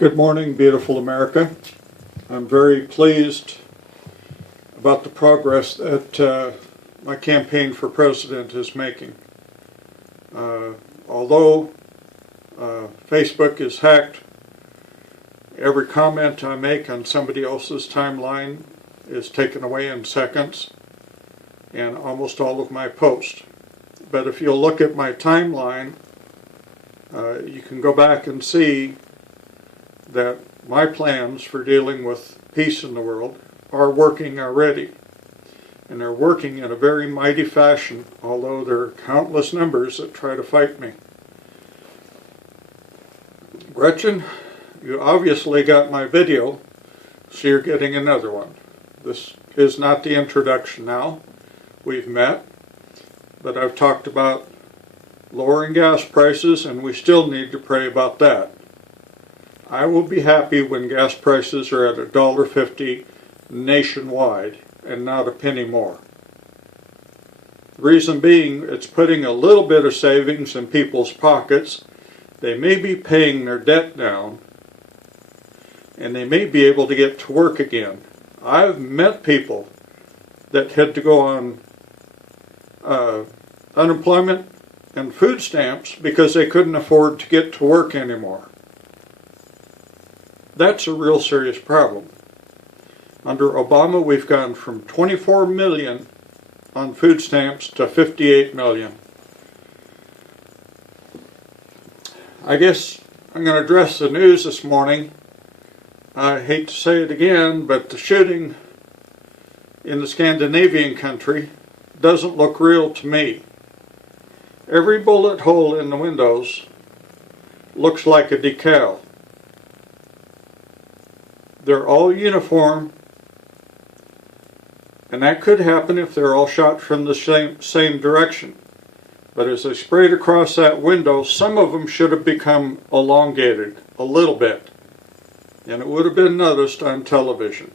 Good morning, beautiful America. I'm very pleased about the progress that my campaign for president is making. Although Facebook is hacked, every comment I make on somebody else's timeline is taken away in seconds, and almost all of my posts. But if you'll look at my timeline, you can go back and see that my plans for dealing with peace in the world are working already. And they're working in a very mighty fashion, although there are countless numbers that try to fight me. Gretchen, you obviously got my video, so you're getting another one. This is not the introduction now. We've met, but I've talked about lowering gas prices, and we still need to pray about that. I will be happy when gas prices are at $1.50 nationwide and not a penny more. The reason being, it's putting a little bit of savings in people's pockets. They may be paying their debt down, and they may be able to get to work again. I've met people that had to go on unemployment and food stamps because they couldn't afford to get to work anymore. That's a real serious problem. Under Obama, we've gone from 24 million on food stamps to 58 million. I guess I'm going to address the news this morning. I hate to say it again, but the shooting in the Scandinavian country doesn't look real to me. Every bullet hole in the windows looks like a decal. They're all uniform, and that could happen if they're all shot from the same direction. But as they sprayed across that window, some of them should have become elongated a little bit, and it would have been noticed on television.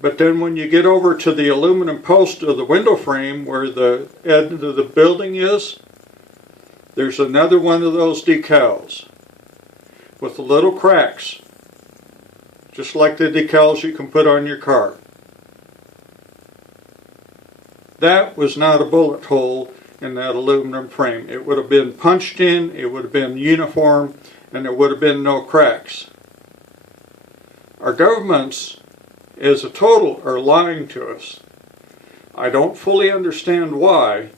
But then when you get over to the aluminum post of the window frame where the end of the building is, there's another one of those decals with the little cracks, just like the decals you can put on your car. That was not a bullet hole in that aluminum frame. It would have been punched in, it would have been uniform, and there would have been no cracks. Our governments, as a total, are lying to us. I don't fully understand why,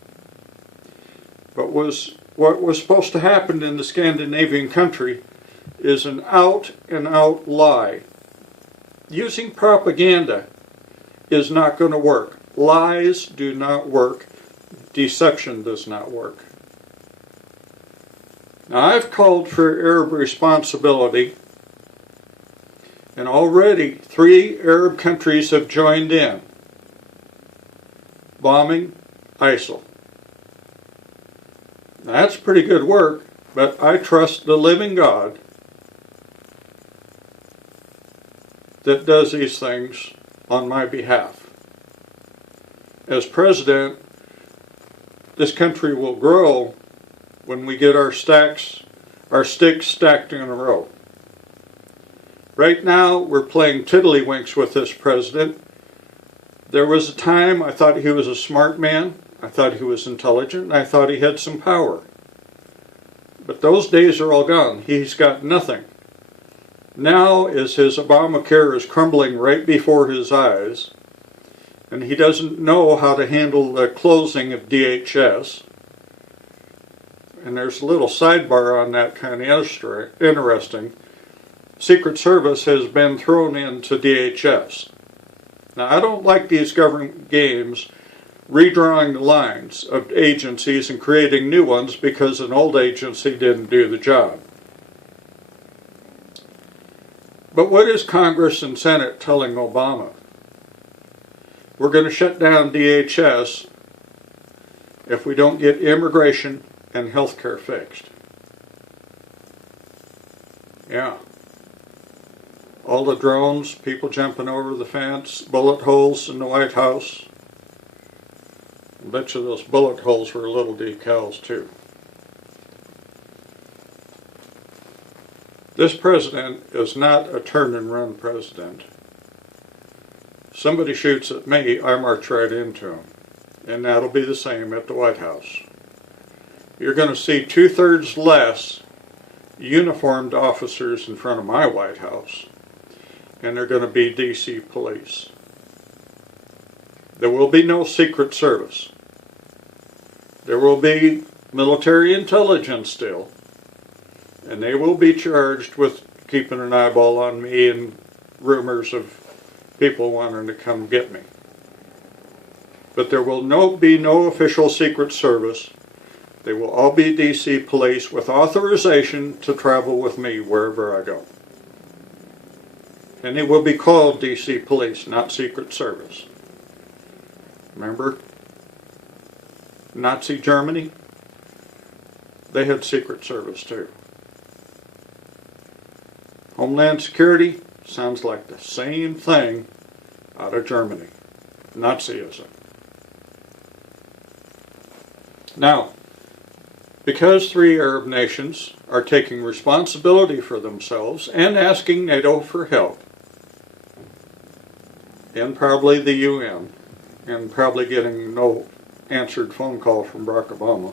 but what was supposed to happen in the Scandinavian country is an out-and-out lie. Using propaganda is not going to work. Lies do not work. Deception does not work. Now, I've called for Arab responsibility, and already 3 Arab countries have joined in, bombing ISIL. Now, that's pretty good work, but I trust the living God that does these things on my behalf. As president, this country will grow when we get our sticks stacked in a row. Right now, we're playing tiddlywinks with this president. There was a time I thought he was a smart man, I thought he was intelligent, and I thought he had some power. But those days are all gone. He's got nothing. Now, as his Obamacare is crumbling right before his eyes, and he doesn't know how to handle the closing of DHS, and there's a little sidebar on that, kind of interesting. Secret Service has been thrown into DHS. Now, I don't like these government games redrawing the lines of agencies and creating new ones because an old agency didn't do the job. But what is Congress and Senate telling Obama? We're going to shut down DHS if we don't get immigration and health care fixed. Yeah. All the drones, people jumping over the fence, bullet holes in the White House. I bet you those bullet holes were little decals too. This president is not a turn and run president. Somebody shoots at me, I march right into him. And that'll be the same at the White House. You're going to see 2/3 less uniformed officers in front of my White House, and they're going to be D.C. police. There will be no Secret Service. There will be military intelligence still, and they will be charged with keeping an eyeball on me and rumors of people wanting to come get me. But there will be no official Secret Service. They will all be D.C. police with authorization to travel with me wherever I go. And they will be called D.C. police, not Secret Service. Remember Nazi Germany? They had Secret Service too. Homeland Security sounds like the same thing out of Germany. Nazism. Now, because 3 Arab nations are taking responsibility for themselves and asking NATO for help, and probably the UN, and probably getting no answered phone call from Barack Obama,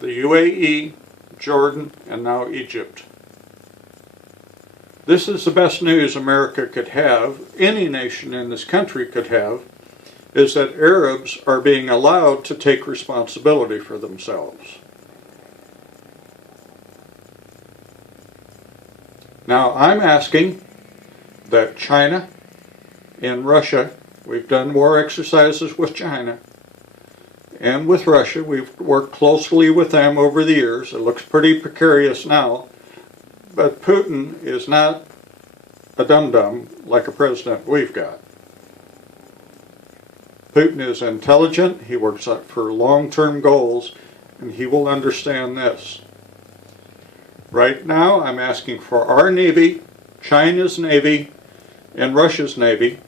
the UAE, Jordan, and now Egypt. This is the best news America could have, any nation in this country could have, is that Arabs are being allowed to take responsibility for themselves. Now, I'm asking that China and Russia, we've done war exercises with China and with Russia. We've worked closely with them over the years. It looks pretty precarious now, but Putin is not a dum-dum like a president we've got. Putin is intelligent, he works for long-term goals, and he will understand this. Right now, I'm asking for our Navy, China's Navy, and Russia's Navy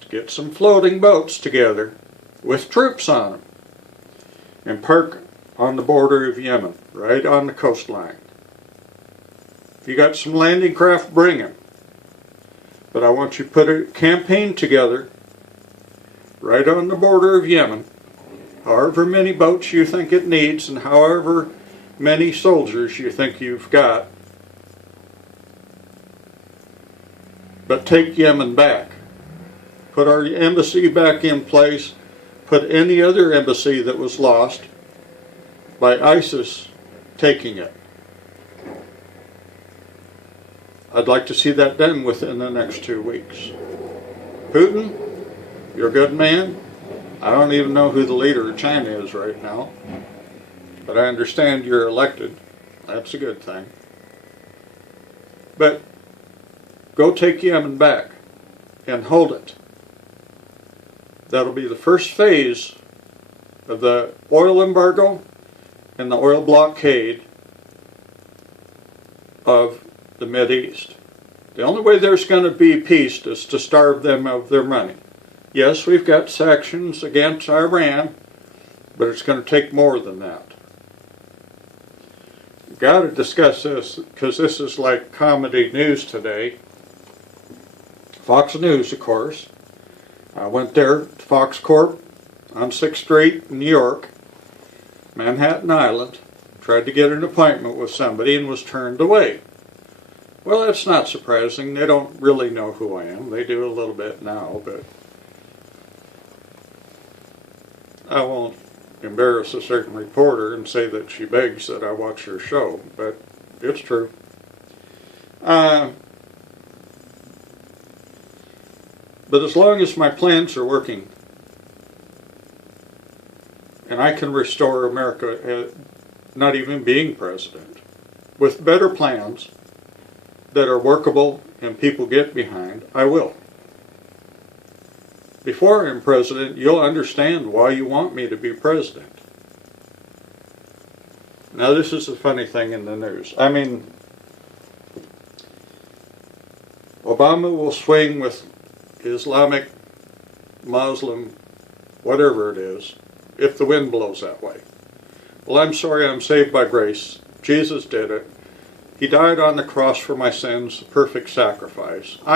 to get some floating boats together with troops on them and park on the border of Yemen, right on the coastline. If you got some landing craft, bring them. But I want you to put a campaign together right on the border of Yemen, however many boats you think it needs and however many soldiers you think you've got. But take Yemen back. Put our embassy back in place. Put any other embassy that was lost by ISIS taking it. I'd like to see that done within the next 2 weeks. Putin, you're a good man. I don't even know who the leader of China is right now, but I understand you're elected. That's a good thing. But go take Yemen back and hold it. That'll be the first phase of the oil embargo and the oil blockade of the Mideast. The only way there's going to be peace is to starve them of their money. Yes, we've got sanctions against Iran, but it's going to take more than that. We've got to discuss this because this is like comedy news today. Fox News, of course. I went there to Fox Corp on 6th Street in New York, Manhattan Island, tried to get an appointment with somebody and was turned away. Well, that's not surprising. They don't really know who I am. They do a little bit now, but I won't embarrass a certain reporter and say that she begs that I watch her show, but it's true. But as long as my plans are working and I can restore America, not even being president, with better plans that are workable and people get behind, I will. Before I'm president, you'll understand why you want me to be president. Now, this is a funny thing in the news. I mean, Obama will swing with Islamic, Muslim, whatever it is, if the wind blows that way. Well, I'm sorry, I'm saved by grace. Jesus did it. He died on the cross for my sins, the perfect sacrifice. I